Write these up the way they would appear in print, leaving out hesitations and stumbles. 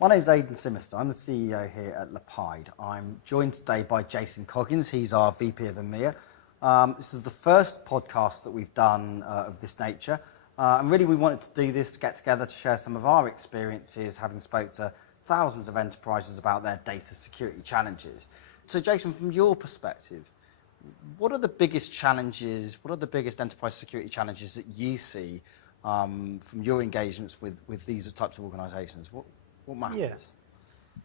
My name's Aidan Simister. I'm the CEO here at Lepide. I'm joined today by Jason Coggins. He's our VP of EMEA. This is the first podcast that we've done of this nature. And really we wanted to do this to get together to share some of our experiences, having spoke to thousands of enterprises about their data security challenges. So Jason, from your perspective, what are the biggest challenges, what are the biggest enterprise security challenges that you see from your engagements with these types of organisations? What matters?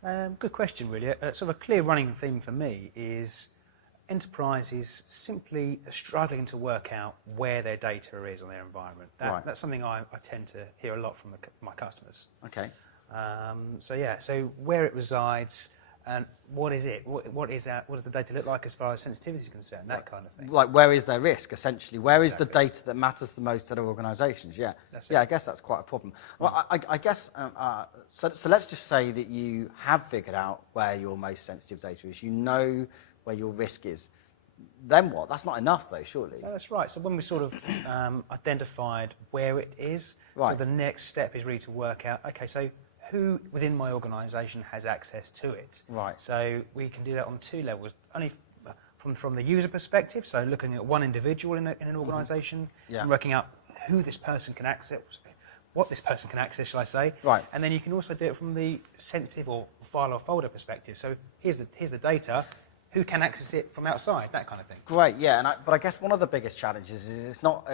Yeah. Good question, really. Sort of a clear running theme for me is enterprises simply struggling to work out where their data is on their environment. That's something I tend to hear a lot from my customers. Okay. So where it resides, and what is it? What does the data look like as far as sensitivity is concerned? That kind of thing. Like, where is their risk, essentially? Where is the data that matters the most to their organisations? Yeah. I guess that's quite a problem. Well, I guess, so let's just say that you have figured out where your most sensitive data is. You know where your risk is. Then what? That's not enough, though, surely. No, that's right. So when we sort of identified where it is, so the next step is really to work out, okay, so who within my organisation has access to it. Right. So we can do that on two levels. Only from the user perspective, so looking at one individual in an organisation, and working out who this person can access, what this person can access, shall I say. Right. And then you can also do it from the sensitive or file or folder perspective. So here's the data. Who can access it from outside, that kind of thing. Great, yeah, but I guess one of the biggest challenges is it's not,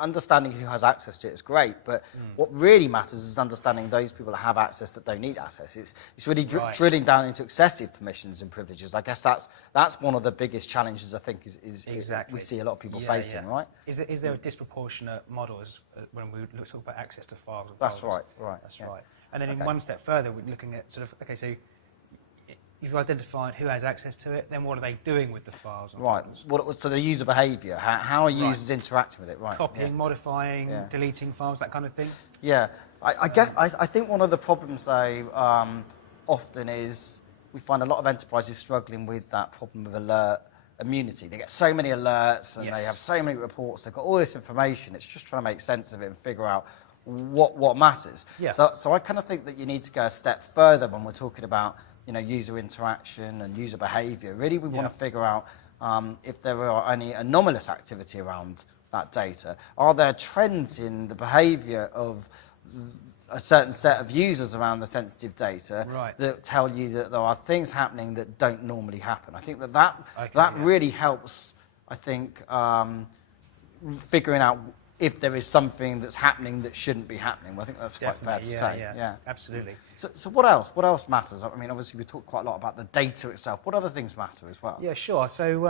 understanding who has access to it is great, but what really matters is understanding those people that have access that don't need access. It's really drilling down into excessive permissions and privileges. I guess that's one of the biggest challenges I think is we see a lot of people facing, right? Is there a disproportionate model when we talk about access to files and That's folders? right. That's right. And then in one step further, we're looking at sort of, okay, so you've identified who has access to it, then what are they doing with the files? And folders? So the user behaviour, how are users interacting with it? Right. Copying, modifying, deleting files, that kind of thing? Yeah. I think one of the problems, though, often is we find a lot of enterprises struggling with that problem of alert immunity. They get so many alerts and they have so many reports, they've got all this information, it's just trying to make sense of it and figure out what matters. Yeah. So I kind of think that you need to go a step further when we're talking about user interaction and user behaviour. Really, we want to figure out if there are any anomalous activity around that data. Are there trends in the behaviour of a certain set of users around the sensitive data that tell you that there are things happening that don't normally happen? I think that really helps, I think, figuring out if there is something that's happening that shouldn't be happening. Well, I think that's quite fair to say. Yeah, absolutely. So what else? What else matters? I mean, obviously we talk quite a lot about the data itself. What other things matter as well? Yeah, sure. So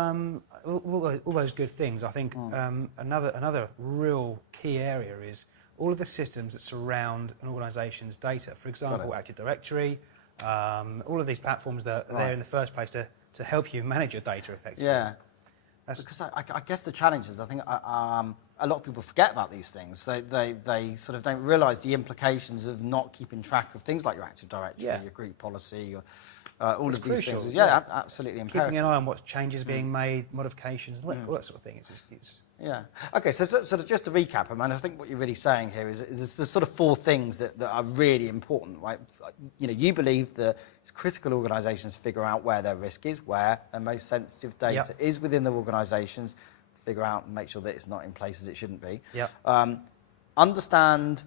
all those good things. I think another real key area is all of the systems that surround an organisation's data. For example, Active Directory, all of these platforms that are there in the first place to help you manage your data effectively. Yeah. Because I guess the challenge is, I think a lot of people forget about these things. They sort of don't realise the implications of not keeping track of things like your Active Directory, your group policy, all of these things. Yeah, absolutely imperative. Keeping an eye on what changes are being made, modifications, all that sort of thing. Yeah. Okay, so just to recap, I mean, I think what you're really saying here is there's sort of four things that are really important, right? You believe that it's critical organisations figure out where their risk is, where their most sensitive data is within their organisations, figure out and make sure that it's not in places it shouldn't be. Understand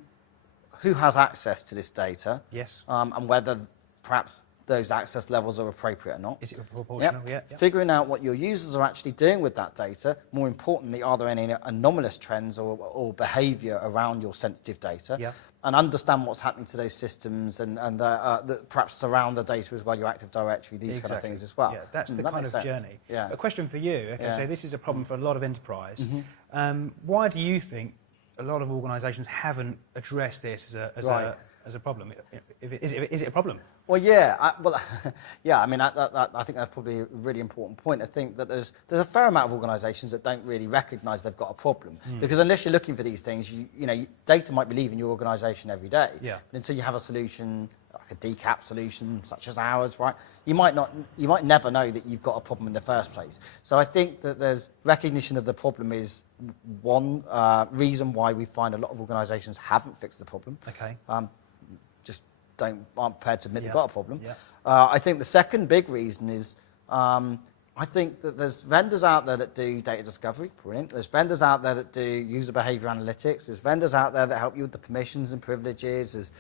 who has access to this data. Yes. And whether perhaps those access levels are appropriate or not. Is it proportional? Yeah. Figuring out what your users are actually doing with that data. More importantly, are there any anomalous trends or behaviour around your sensitive data? Yeah. And understand what's happening to those systems and that perhaps surround the data as well, your Active Directory, these kind of things as well. Yeah, that's the kind of journey. Yeah. A question for you. Okay, so this is a problem for a lot of enterprise. Why do you think a lot of organisations haven't addressed this as a problem? Is it a problem? Well, yeah. I mean, I think that's probably a really important point. I think that there's a fair amount of organisations that don't really recognise they've got a problem because unless you're looking for these things, data might be leaving your organisation every day. Yeah. But until you have a solution like a decap solution such as ours, right? You might never know that you've got a problem in the first place. So I think that there's recognition of the problem is one reason why we find a lot of organisations haven't fixed the problem. Okay. Just aren't prepared to admit they've got a problem. Yeah. I think the second big reason is I think that there's vendors out there that do data discovery, brilliant. There's vendors out there that do user behavior analytics. There's vendors out there that help you with the permissions and privileges. There's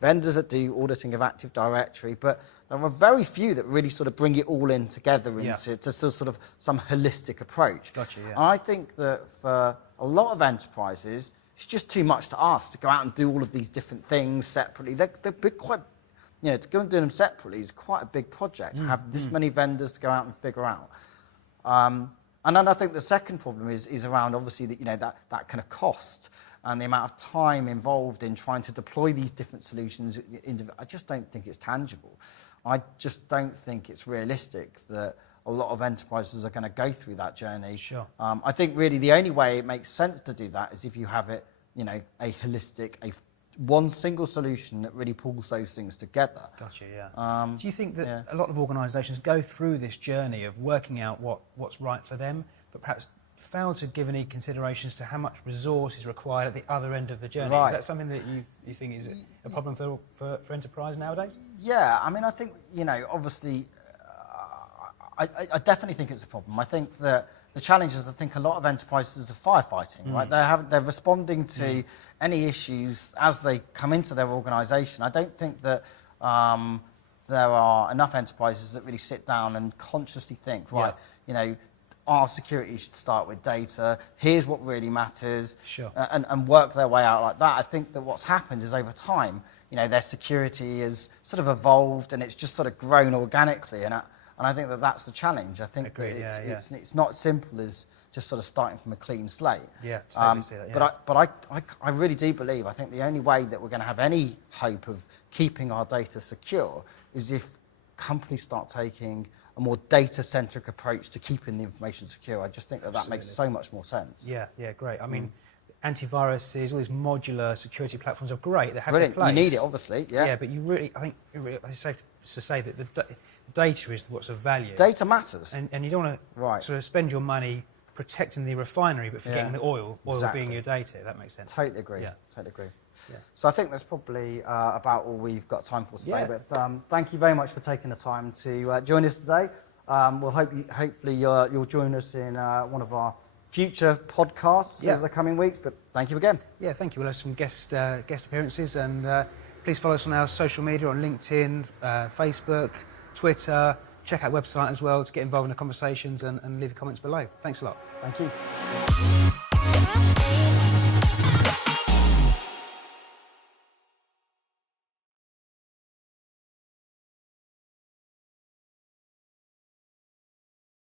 vendors that do auditing of Active Directory, but there are very few that really sort of bring it all in together into to sort of some holistic approach. Gotcha, yeah. And I think that for a lot of enterprises, it's just too much to ask to go out and do all of these different things separately. They're quite, to go and do them separately is quite a big project, to have this many vendors to go out and figure out. And then I think the second problem is around, obviously, that kind of cost and the amount of time involved in trying to deploy these different solutions. I just don't think it's tangible. I just don't think it's realistic that a lot of enterprises are going to go through that journey. Sure. I think really the only way it makes sense to do that is if you have it, a holistic, one single solution that really pulls those things together. Gotcha, yeah. Do you think that a lot of organisations go through this journey of working out what's right for them, but perhaps fail to give any considerations to how much resource is required at the other end of the journey? Right. Is that something that you think is a problem for enterprise nowadays? Yeah, I mean, I think, obviously, I definitely think it's a problem. I think that the challenge is, I think a lot of enterprises are firefighting, right? They're responding to any issues as they come into their organisation. I don't think that there are enough enterprises that really sit down and consciously think, right, our security should start with data, here's what really matters, sure. and work their way out like that. I think that what's happened is over time, their security has sort of evolved and it's just sort of grown organically. And I think that that's the challenge. I think that it's not as simple as just sort of starting from a clean slate. Yeah, totally see that, yeah. But I really do believe, I think the only way that we're going to have any hope of keeping our data secure is if companies start taking a more data-centric approach to keeping the information secure. I just think that makes so much more sense. Yeah, great. I mean, antiviruses, all these modular security platforms are great. They have Brilliant. their place. You need it, obviously. Yeah. Yeah, but I think it's safe to say that the data is what's of value. Data matters. And you don't want to sort of spend your money protecting the refinery but forgetting the oil being your data. That makes sense. Totally agree. Yeah. Totally agree. Yeah. So I think that's probably about all we've got time for today. Yeah. But thank you very much for taking the time to join us today. We'll hopefully you'll join us in one of our future podcasts over the coming weeks. But thank you again. Yeah, thank you. We'll have some guest appearances, and please follow us on our social media on LinkedIn, Facebook, Twitter. Check out our website as well to get involved in the conversations and leave your comments below. Thanks a lot. Thank you.